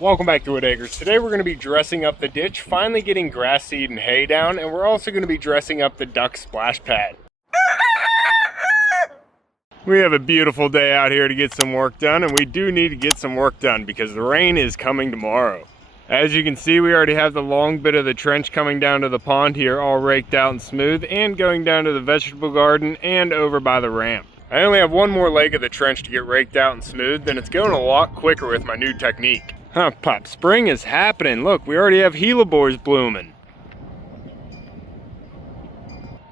Welcome back to Wood Acres. Today we're going to be dressing up the ditch, finally getting grass seed and hay down, and we're also going to be dressing up the duck splash pad. We have a beautiful day out here to get some work done, and we do need to get some work done because the rain is coming tomorrow. As you can see, we already have the long bit of the trench coming down to the pond here all raked out and smooth, and going down to the vegetable garden and over by the ramp. I only have one more leg of the trench to get raked out and smooth, and it's going a lot quicker with my new technique. Huh, Pop, spring is happening. Look, we already have hellebores blooming.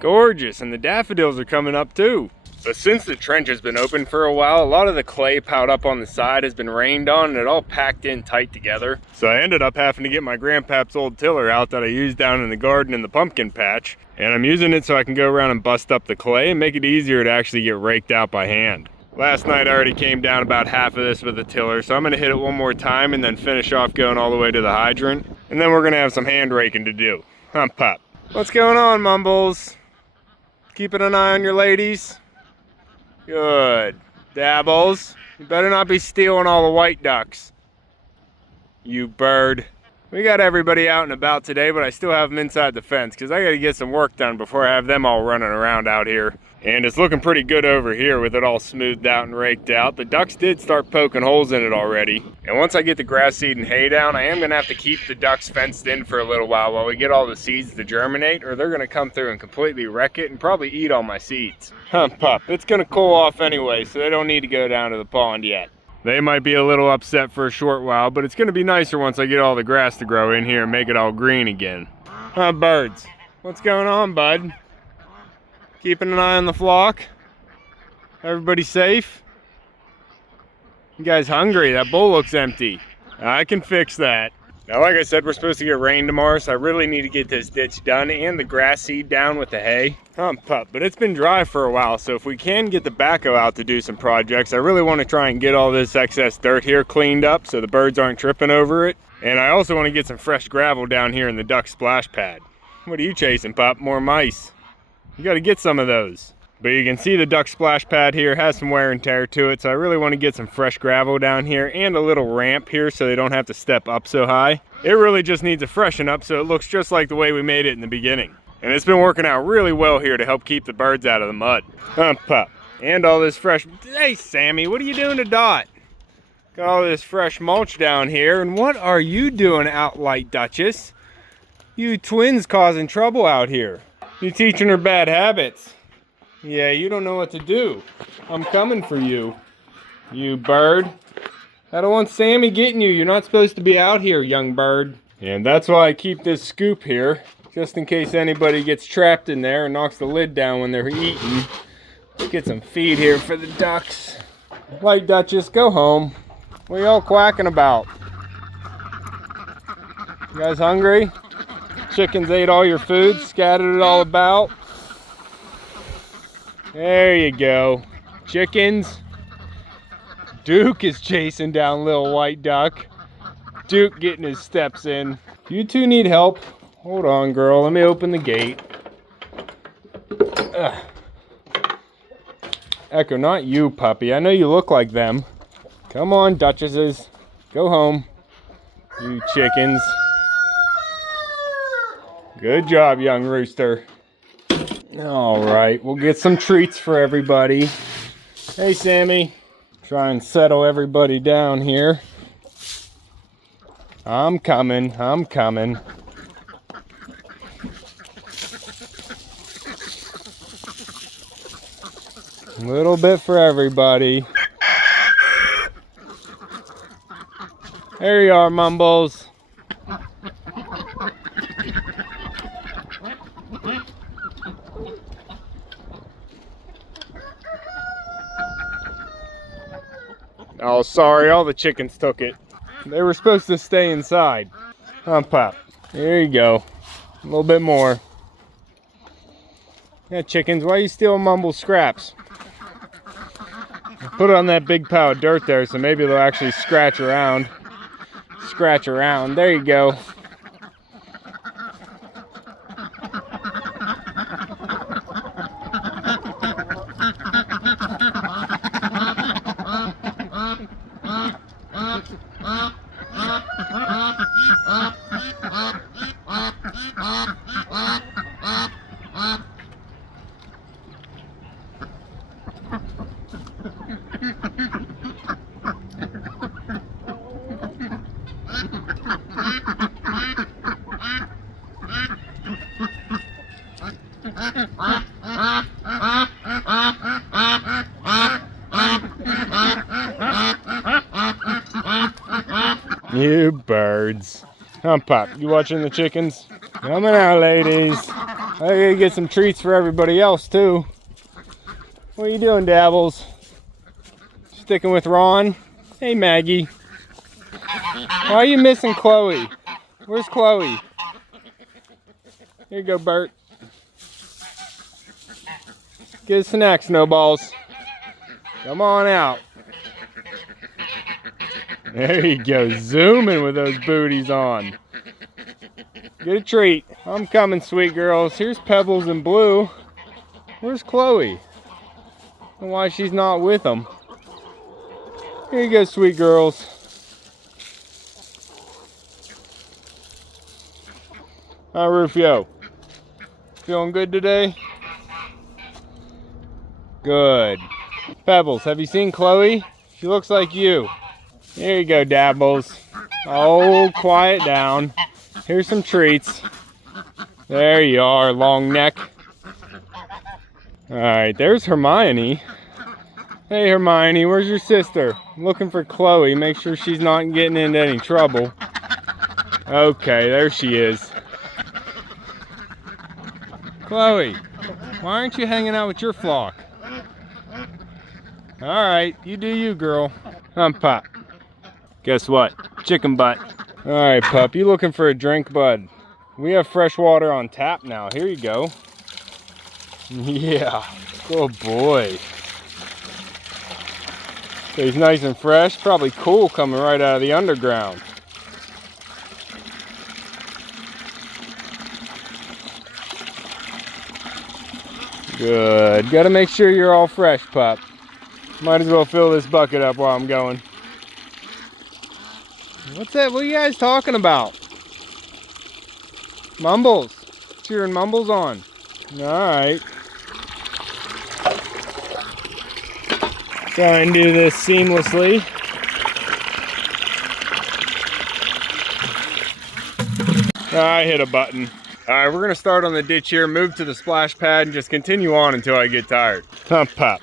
Gorgeous, and the daffodils are coming up too. But since the trench has been open for a while, a lot of the clay piled up on the side has been rained on and it all packed in tight together. So I ended up having to get my grandpap's old tiller out that I used down in the garden in the pumpkin patch. And I'm using it so I can go around and bust up the clay and make it easier to actually get raked out by hand. Last night I already came down about half of this with the tiller, so I'm gonna hit it one more time and then finish off going all the way to the hydrant. And then we're gonna have some hand raking to do. Huh, Pop? What's going on, Mumbles? Keeping an eye on your ladies? Good. Dabbles, you better not be stealing all the white ducks. You bird. We got everybody out and about today, but I still have them inside the fence because I got to get some work done before I have them all running around out here. And it's looking pretty good over here with it all smoothed out and raked out. The ducks did start poking holes in it already. And once I get the grass seed and hay down, I am going to have to keep the ducks fenced in for a little while we get all the seeds to germinate, or they're going to come through and completely wreck it and probably eat all my seeds. Huh, Pup, it's going to cool off anyway, so they don't need to go down to the pond yet. They might be a little upset for a short while, but it's going to be nicer once I get all the grass to grow in here and make it all green again. Huh, birds? What's going on, bud? Keeping an eye on the flock? Everybody safe? You guys hungry? That bowl looks empty. I can fix that. Now, like I said, we're supposed to get rain tomorrow, so I really need to get this ditch done and the grass seed down with the hay. Pup, but it's been dry for a while, so if we can get the backhoe out to do some projects, I really want to try and get all this excess dirt here cleaned up so the birds aren't tripping over it. And I also want to get some fresh gravel down here in the duck splash pad. What are you chasing, Pup? More mice. You got to get some of those. But you can see the duck splash pad here has some wear and tear to it, so I really want to get some fresh gravel down here and a little ramp here so they don't have to step up so high. It really just needs a freshen up so it looks just like the way we made it in the beginning. And it's been working out really well here to help keep the birds out of the mud. Pup. And all this fresh... Hey, Sammy, what are you doing to Dot? Got all this fresh mulch down here, and what are you doing out, Light Duchess? You twins causing trouble out here. You teaching her bad habits. Yeah, you don't know what to do. I'm coming for you, you bird. I don't want Sammy getting you. You're not supposed to be out here, young bird. And that's why I keep this scoop here, just in case anybody gets trapped in there and knocks the lid down when they're eating. Let's get some feed here for the ducks. Light Duchess, go home. What are y'all quacking about? You guys hungry? Chickens ate all your food, scattered it all about. There you go. Chickens. Duke is chasing down little white duck. Duke getting his steps in. You two need help. Hold on, girl. Let me open the gate. Ugh. Echo, not you, puppy. I know you look like them. Come on, duchesses. Go home. You chickens. Good job, young rooster. All right, we'll get some treats for everybody. Hey, Sammy. Try and settle everybody down here. I'm coming. I'm coming. A little bit for everybody. There you are, Mumbles. Oh, sorry, all the chickens took it. They were supposed to stay inside. Pop. There you go. A little bit more. Yeah, chickens, why are you stealing Mumble's scraps? Put it on that big pile of dirt there, so maybe they'll actually scratch around. Scratch around. There you go. You birds. Huh, Pop? You watching the chickens? Coming out, ladies. I gotta get some treats for everybody else, too. What are you doing, Dabbles? Sticking with Ron? Hey, Maggie. Why are you missing Chloe? Where's Chloe? Here you go, Bert. Get a snack, Snowballs. Come on out. There you go, zooming with those booties on. Get a treat. I'm coming, sweet girls. Here's Pebbles and Blue. Where's Chloe? I don't know why she's not with them. Here you go, sweet girls. Hi, Rufio. Feeling good today? Good. Pebbles, have you seen Chloe? She looks like you. Here you go, Dabbles. Oh, quiet down. Here's some treats. There you are, long neck. Alright, there's Hermione. Hey, Hermione, where's your sister? I'm looking for Chloe. Make sure she's not getting into any trouble. Okay, there she is. Chloe, why aren't you hanging out with your flock? Alright, you do you, girl. Pop. Guess what? Chicken butt. Alright, pup, you looking for a drink, bud? We have fresh water on tap now. Here you go. Yeah, good boy. Stays nice and fresh. Probably cool coming right out of the underground. Good. Gotta make sure you're all fresh, pup. Might as well fill this bucket up while I'm going. What's that? What are you guys talking about? Mumbles. Cheering Mumbles on. Alright. Try and do this seamlessly. I hit a button. Alright, we're going to start on the ditch here, move to the splash pad, and just continue on until I get tired. Pump, pop.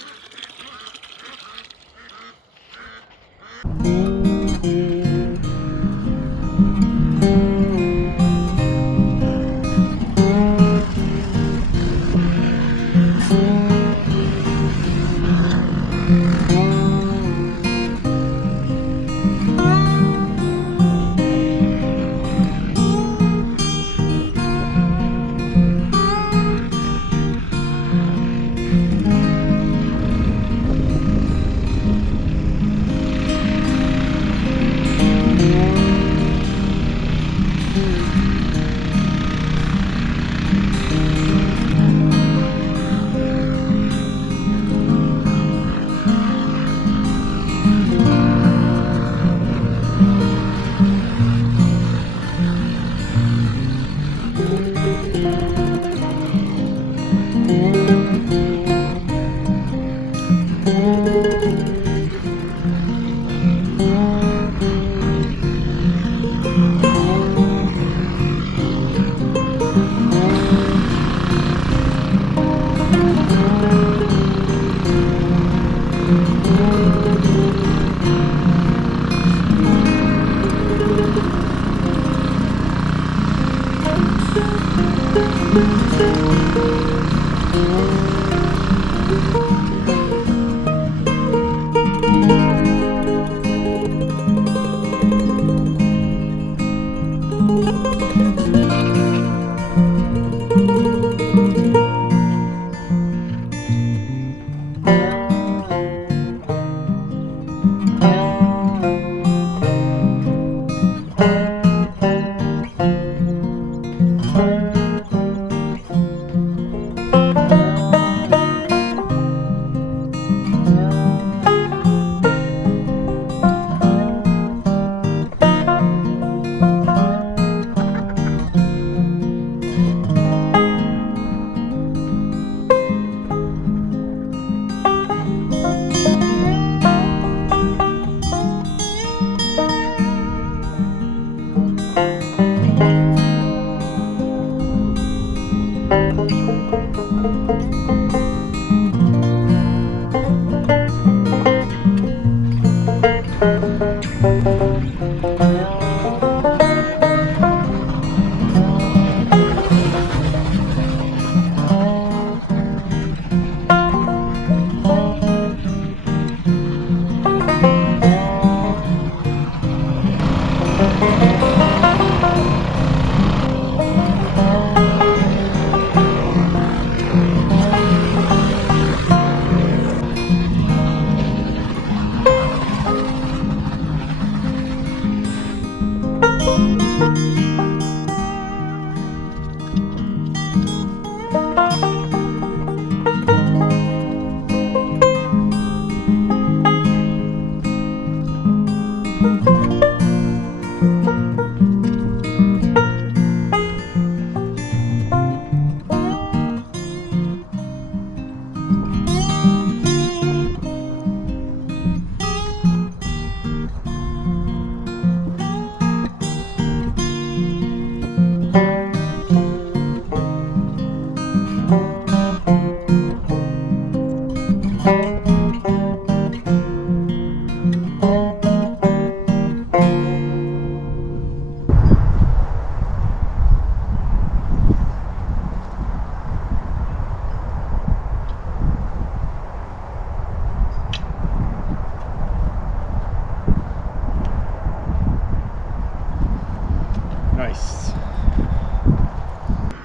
Nice.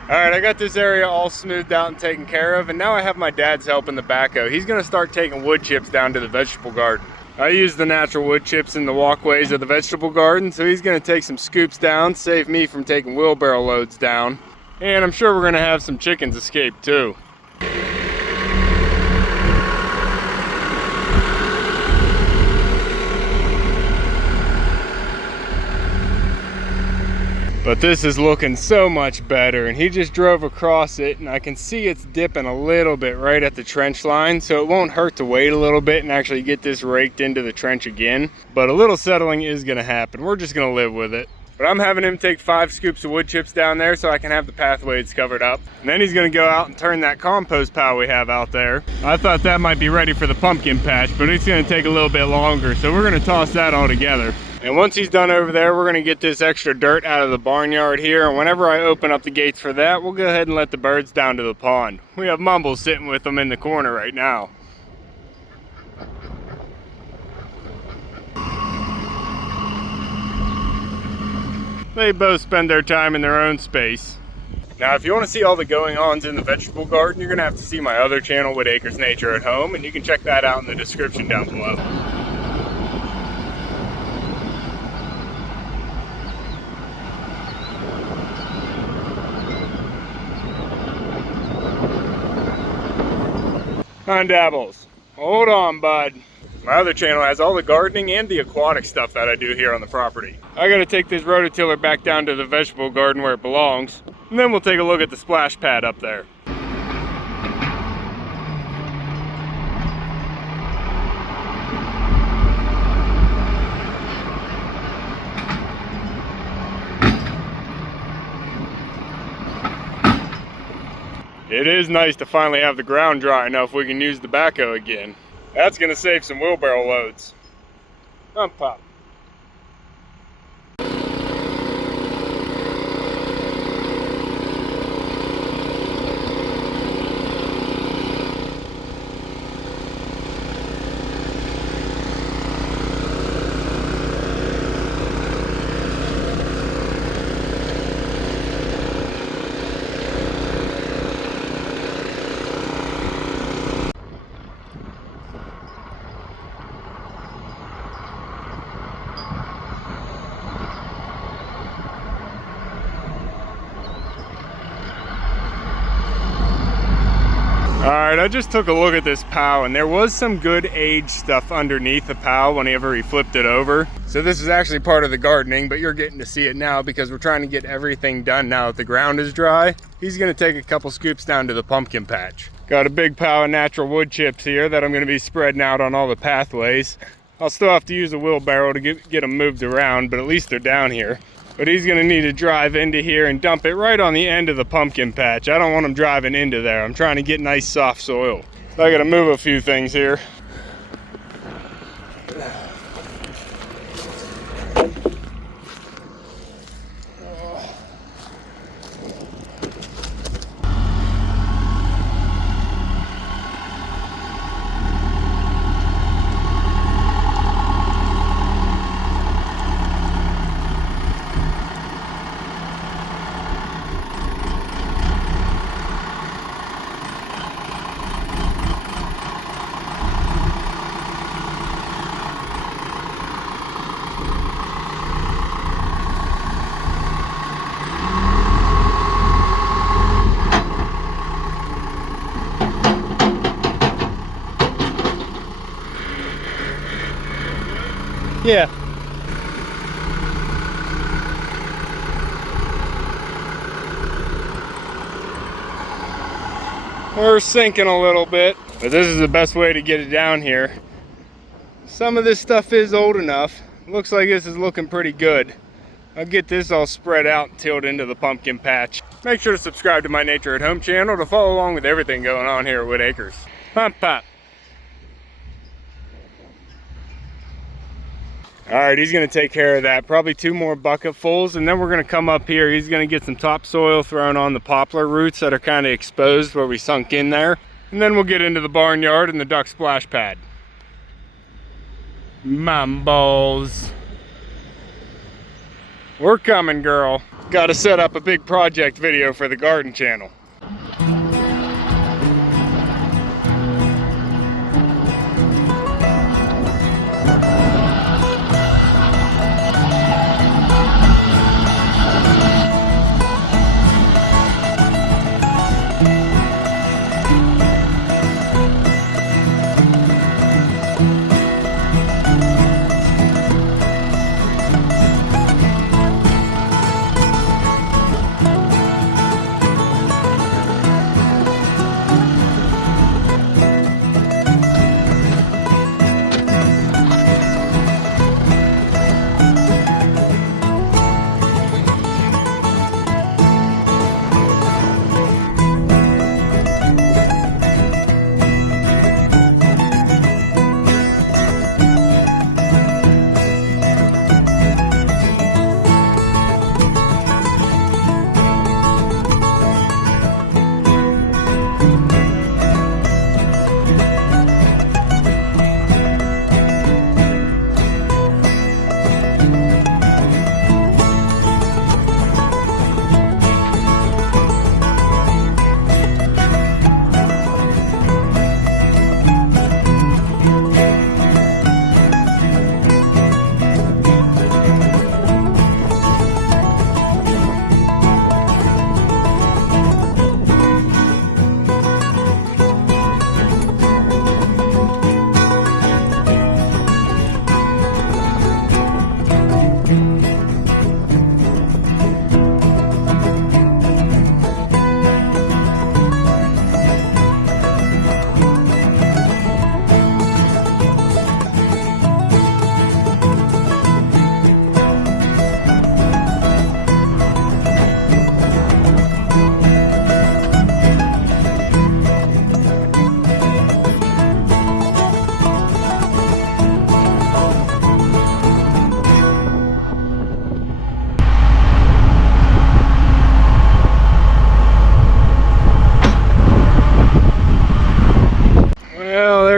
All right, I got this area all smoothed out and taken care of, and now I have my dad's help in the backhoe. He's gonna start taking wood chips down to the vegetable garden. I use the natural wood chips in the walkways of the vegetable garden, so he's gonna take some scoops down, save me from taking wheelbarrow loads down. And I'm sure we're gonna have some chickens escape too. But this is looking so much better, and he just drove across it, and I can see it's dipping a little bit right at the trench line, so it won't hurt to wait a little bit and actually get this raked into the trench again. But a little settling is gonna happen. We're just gonna live with it. But I'm having him take 5 scoops of wood chips down there so I can have the pathways covered up. And then he's gonna go out and turn that compost pile we have out there. I thought that might be ready for the pumpkin patch, but it's gonna take a little bit longer, so we're gonna toss that all together. And once he's done over there, we're gonna get this extra dirt out of the barnyard here, and whenever I open up the gates for that, we'll go ahead and let the birds down to the pond. We have Mumbles sitting with them in the corner right now. They both spend their time in their own space. Now, if you want to see all the going-ons in the vegetable garden, you're gonna have to see my other channel, Whitt Acres Nature at Home, and you can check that out in the description down below. Dabbles. Hold on, bud. My other channel has all the gardening and the aquatic stuff that I do here on the property. I gotta take this rototiller back down to the vegetable garden where it belongs, and then we'll take a look at the splash pad up there. It is nice to finally have the ground dry enough we can use the backhoe again. That's gonna save some wheelbarrow loads. Pop. Alright, I just took a look at this POW, and there was some good age stuff underneath the POW whenever he flipped it over. So this is actually part of the gardening, but you're getting to see it now because we're trying to get everything done now that the ground is dry. He's going to take a couple scoops down to the pumpkin patch. Got a big POW of natural wood chips here that I'm going to be spreading out on all the pathways. I'll still have to use a wheelbarrow to get them moved around, but at least they're down here. But he's gonna need to drive into here and dump it right on the end of the pumpkin patch. I don't want him driving into there. I'm trying to get nice soft soil. So I gotta move a few things here. Yeah. We're sinking a little bit, but this is the best way to get it down here. Some of this stuff is old enough. Looks like this is looking pretty good. I'll get this all spread out and tilled into the pumpkin patch. Make sure to subscribe to my Nature at Home channel to follow along with everything going on here at Whitt Acres. Pop. All right, he's gonna take care of that. Probably 2 more bucketfuls, and then we're gonna come up here. He's gonna get some topsoil thrown on the poplar roots that are kind of exposed where we sunk in there. And then we'll get into the barnyard and the duck splash pad. Mumbles. We're coming, girl. Gotta set up a big project video for the garden channel.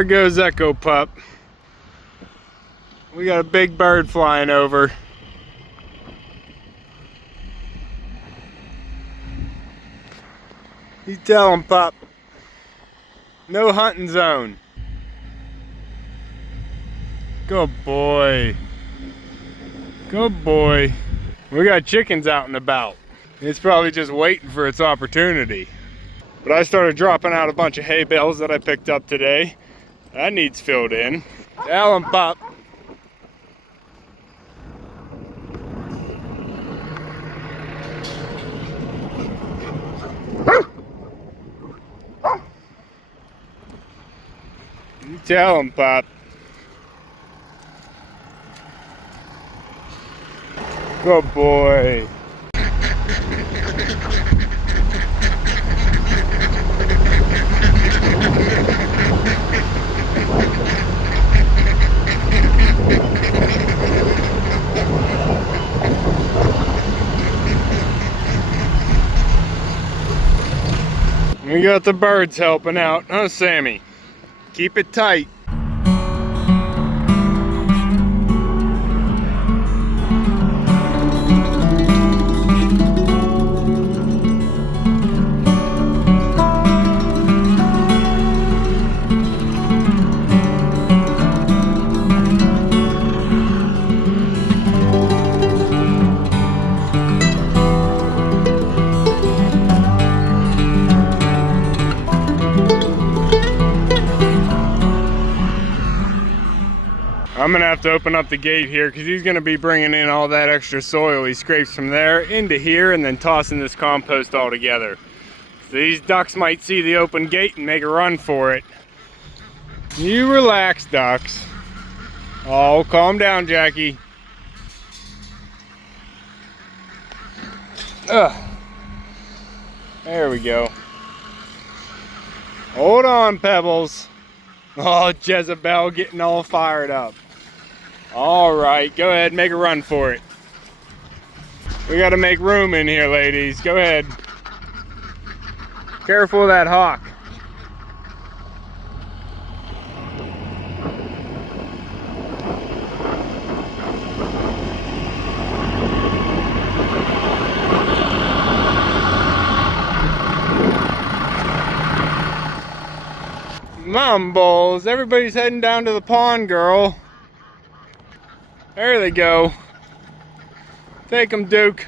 There goes Echo Pup. We got a big bird flying over. You tell him, Pup. No hunting zone. Good boy. Good boy. We got chickens out and about. It's probably just waiting for its opportunity. But I started dropping out a bunch of hay bales that I picked up today. That needs filled in. Tell him, Pup. You tell him, Pup. Good boy. We got the birds helping out, huh, Sammy? Keep it tight. I'm gonna have to open up the gate here because he's gonna be bringing in all that extra soil he scrapes from there into here and then tossing this compost all together. So these ducks might see the open gate and make a run for it. You relax, ducks. Oh, calm down, Jackie. Ugh. There we go. Hold on, Pebbles. Oh, Jezebel getting all fired up. All right, go ahead, make a run for it. We gotta make room in here, ladies. Go ahead. Careful of that hawk. Mumbles, everybody's heading down to the pond, girl. There they go. Take them, Duke.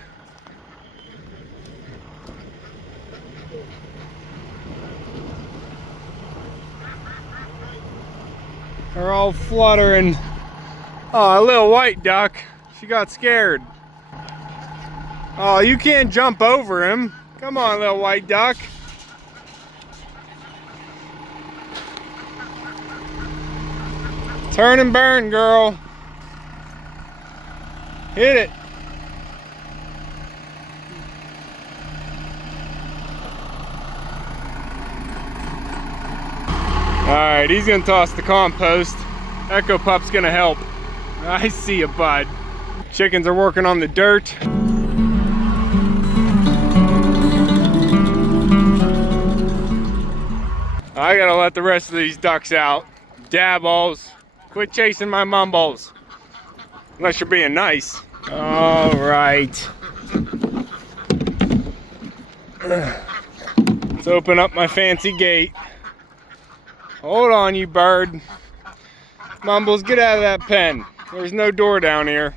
They're all fluttering. Oh, a little white duck. She got scared. Oh, you can't jump over him. Come on, little white duck. Turn and burn, girl. Hit it. Alright, he's gonna toss the compost. Echo Pup's gonna help. I see you, bud. Chickens are working on the dirt. I gotta let the rest of these ducks out. Dabbles. Quit chasing my mumbles. Unless you're being nice. Alright. Let's open up my fancy gate. Hold on, you bird. Mumbles, get out of that pen. There's no door down here.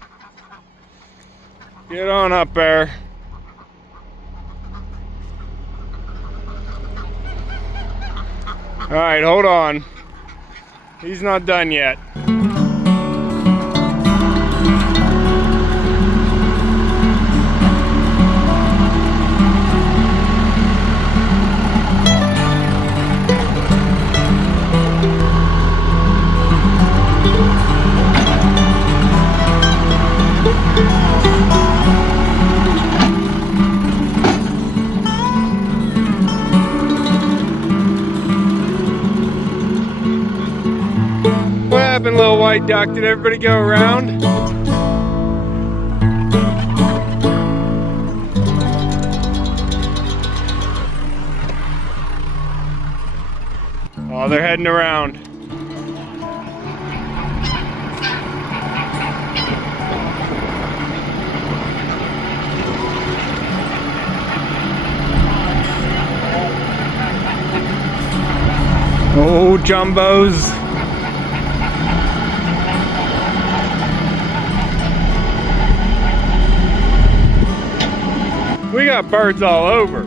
Get on up there. Alright, hold on. He's not done yet. What happened, little white duck? Did everybody go around? Oh, they're heading around. Oh, jumbos. We got birds all over.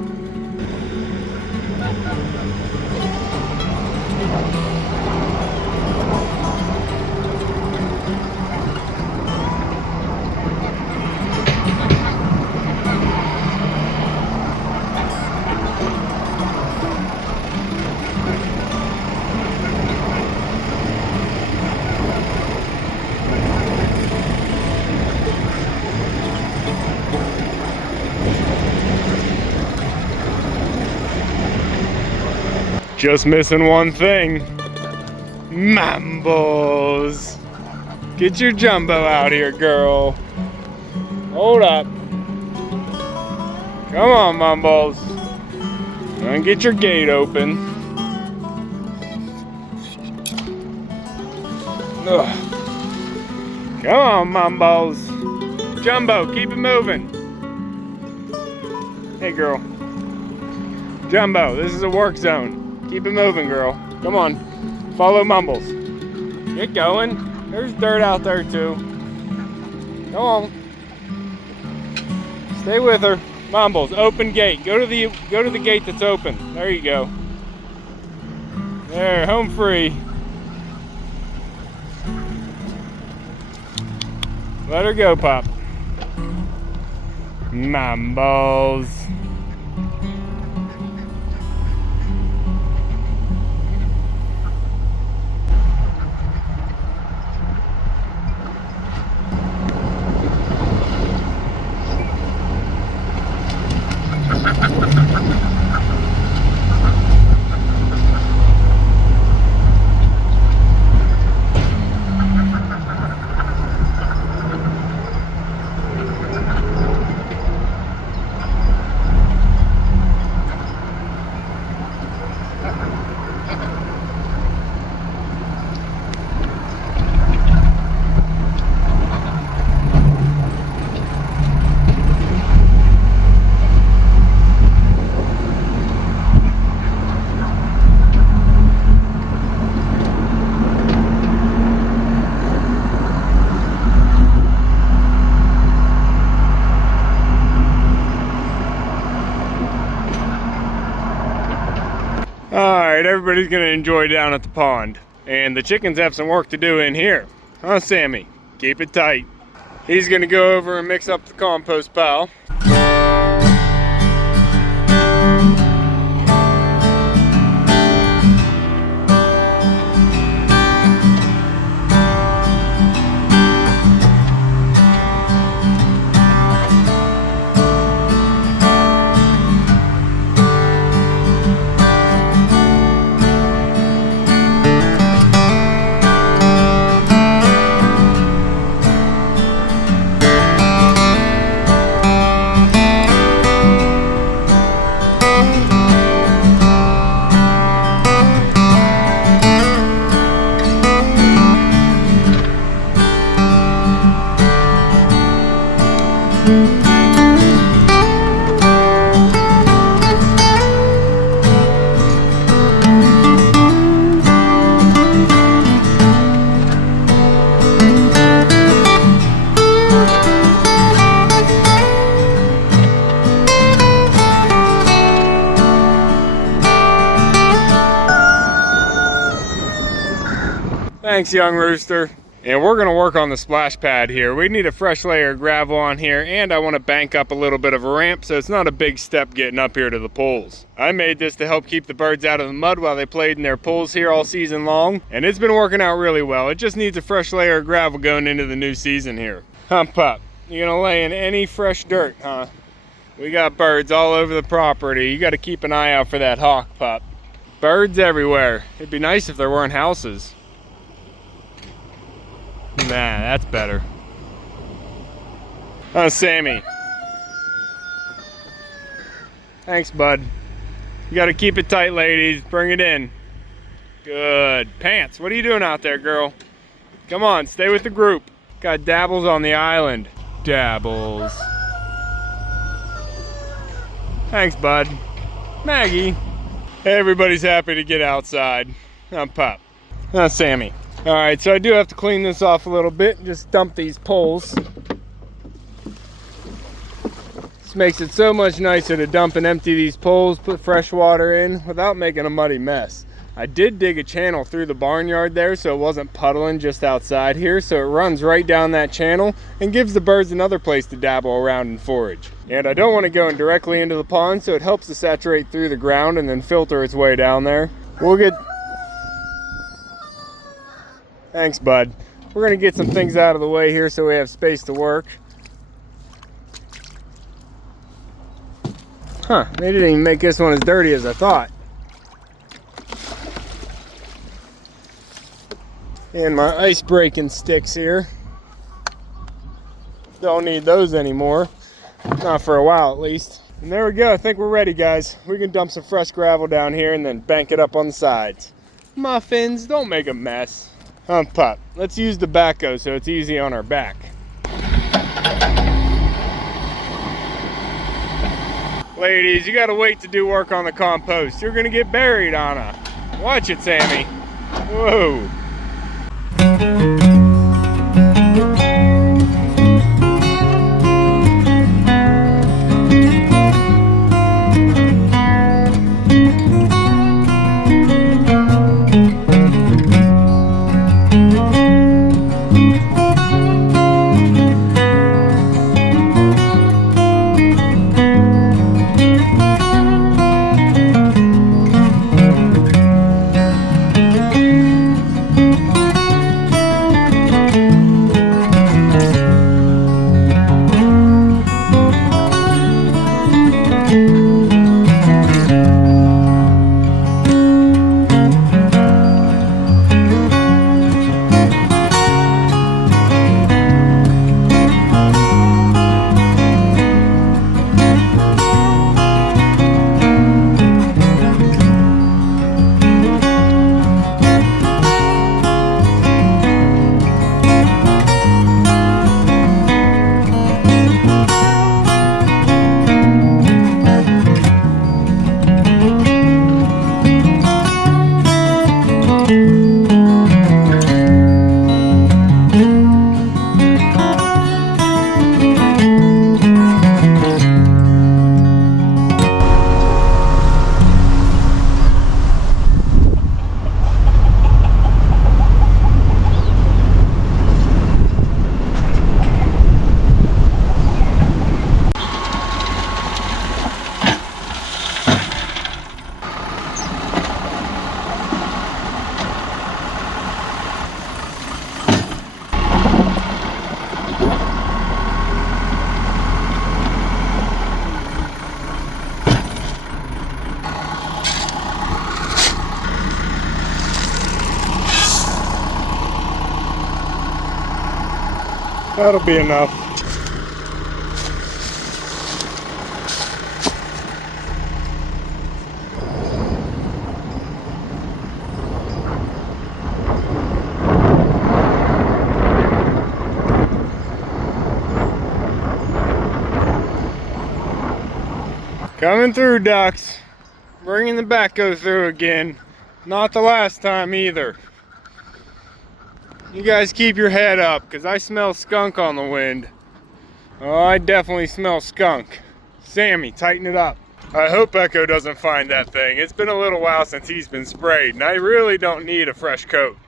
Just missing one thing. Mumbles. Get your jumbo out here, girl. Hold up. Come on, Mumbles. And get your gate open. Ugh. Come on, Mumbles. Jumbo, keep it moving. Hey, girl. Jumbo, this is a work zone. Keep it moving, girl. Come on. Follow Mumbles. Get going. There's dirt out there, too. Come on. Stay with her. Mumbles, open gate. Go to the gate that's open. There you go. There, home free. Let her go, Pop. Mumbles. Alright, everybody's gonna enjoy down at the pond. And the chickens have some work to do in here. Huh, Sammy? Keep it tight. He's gonna go over and mix up the compost pile. Thanks, young rooster. And we're gonna work on the splash pad here. We need a fresh layer of gravel on here, and I wanna bank up a little bit of a ramp so it's not a big step getting up here to the pools. I made this to help keep the birds out of the mud while they played in their pools here all season long, and it's been working out really well. It just needs a fresh layer of gravel going into the new season here. Pup, you gonna lay in any fresh dirt, huh? We got birds all over the property. You gotta keep an eye out for that hawk, pup. Birds everywhere. It'd be nice if there weren't houses. Nah, that's better. Oh, Sammy. Thanks, bud. You gotta keep it tight, ladies. Bring it in. Good. Pants, what are you doing out there, girl? Come on, stay with the group. Got Dabbles on the island. Dabbles. Thanks, bud. Maggie. Everybody's happy to get outside. I'm Pop. Oh, Sammy. All right, so I do have to clean this off a little bit and just dump these poles. This makes it so much nicer to dump and empty these poles, put fresh water in without making a muddy mess. I did dig a channel through the barnyard there so it wasn't puddling just outside here, so it runs right down that channel and gives the birds another place to dabble around and forage. And I don't want to go in directly into the pond, so it helps to saturate through the ground and then filter its way down there. We'll get... Thanks, bud. We're gonna get some things out of the way here so we have space to work. Huh, they didn't even make this one as dirty as I thought. And my ice breaking sticks here. Don't need those anymore. Not for a while at least. And there we go, I think we're ready, guys. We can dump some fresh gravel down here and then bank it up on the sides. Muffins, don't make a mess. Pup, let's use the backhoe so it's easy on our back. Ladies, you gotta wait to do work on the compost. You're gonna get buried on it. Watch it, Sammy. Whoa. That'll be enough. Coming through, ducks. Bringing the backhoe through again. Not the last time either. You guys keep your head up, because I smell skunk on the wind. Oh, I definitely smell skunk. Sammy, tighten it up. I hope Echo doesn't find that thing. It's been a little while since he's been sprayed, and I really don't need a fresh coat.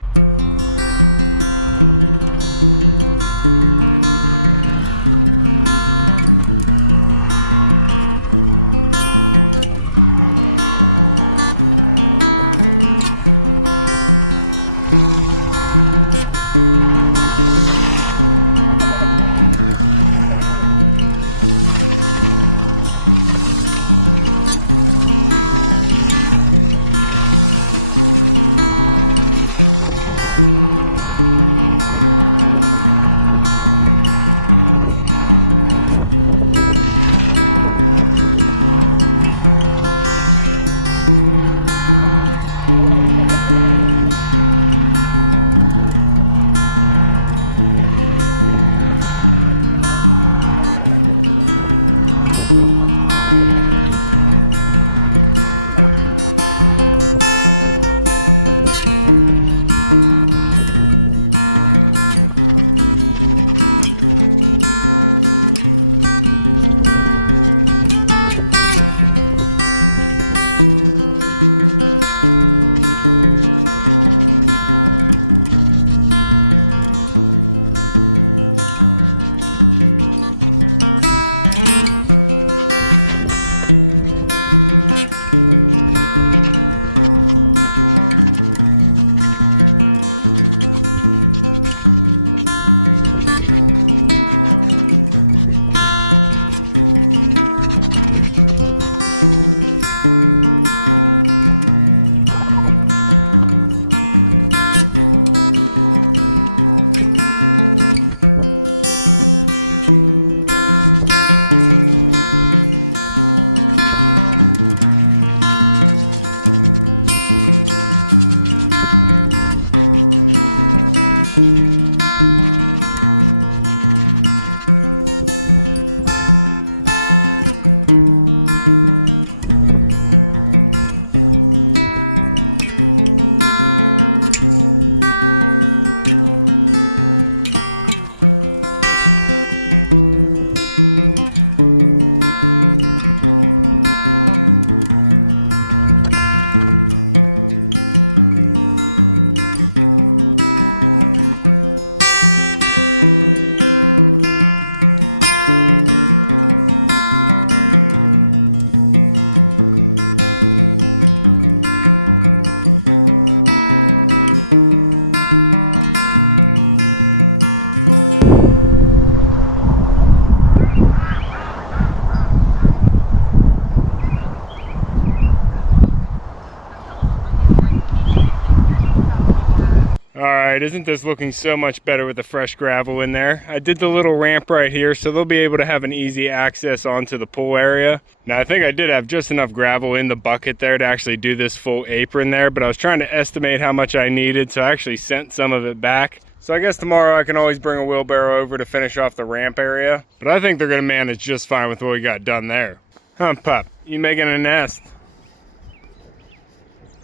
Alright, isn't this looking so much better with the fresh gravel in there? I did the little ramp right here, so they'll be able to have an easy access onto the pool area. Now, I think I did have just enough gravel in the bucket there to actually do this full apron there, but I was trying to estimate how much I needed, so I actually sent some of it back. So I guess tomorrow I can always bring a wheelbarrow over to finish off the ramp area, but I think they're going to manage just fine with what we got done there. Huh, pup? You making a nest?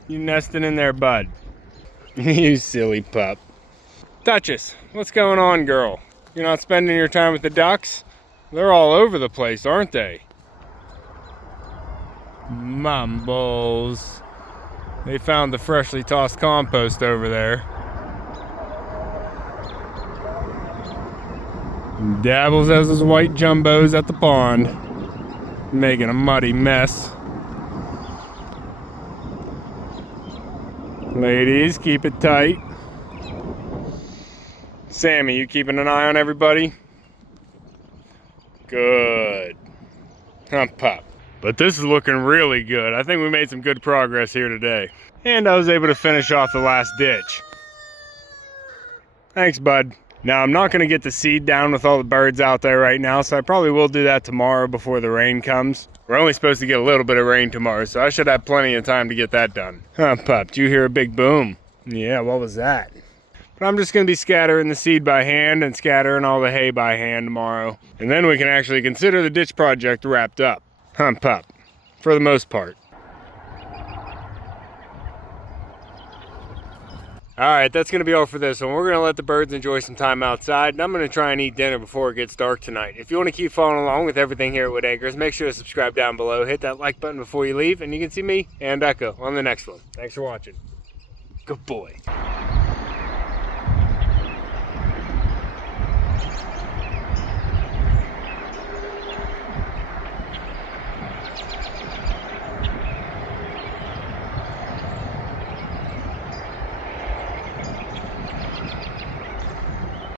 You nesting in there, bud? You silly pup. Duchess, what's going on, girl? You're not spending your time with the ducks? They're all over the place, aren't they? Mumbles. They found the freshly tossed compost over there. Dabbles has his white jumbos at the pond, making a muddy mess. Ladies, keep it tight. Sammy, you keeping an eye on everybody? Good. Hump pop. But this is looking really good. I think we made some good progress here today. And I was able to finish off the last ditch. Thanks, bud. Now, I'm not going to get the seed down with all the birds out there right now, so I probably will do that tomorrow before the rain comes. We're only supposed to get a little bit of rain tomorrow, so I should have plenty of time to get that done. Huh, pup, did you hear a big boom? Yeah, what was that? But I'm just going to be scattering the seed by hand and scattering all the hay by hand tomorrow. And then we can actually consider the ditch project wrapped up. Huh, pup, for the most part. Alright, that's going to be all for this one. We're going to let the birds enjoy some time outside, and I'm going to try and eat dinner before it gets dark tonight. If you want to keep following along with everything here at Whitt Acres, make sure to subscribe down below, hit that like button before you leave, and you can see me and Echo on the next one. Thanks for watching. Good boy.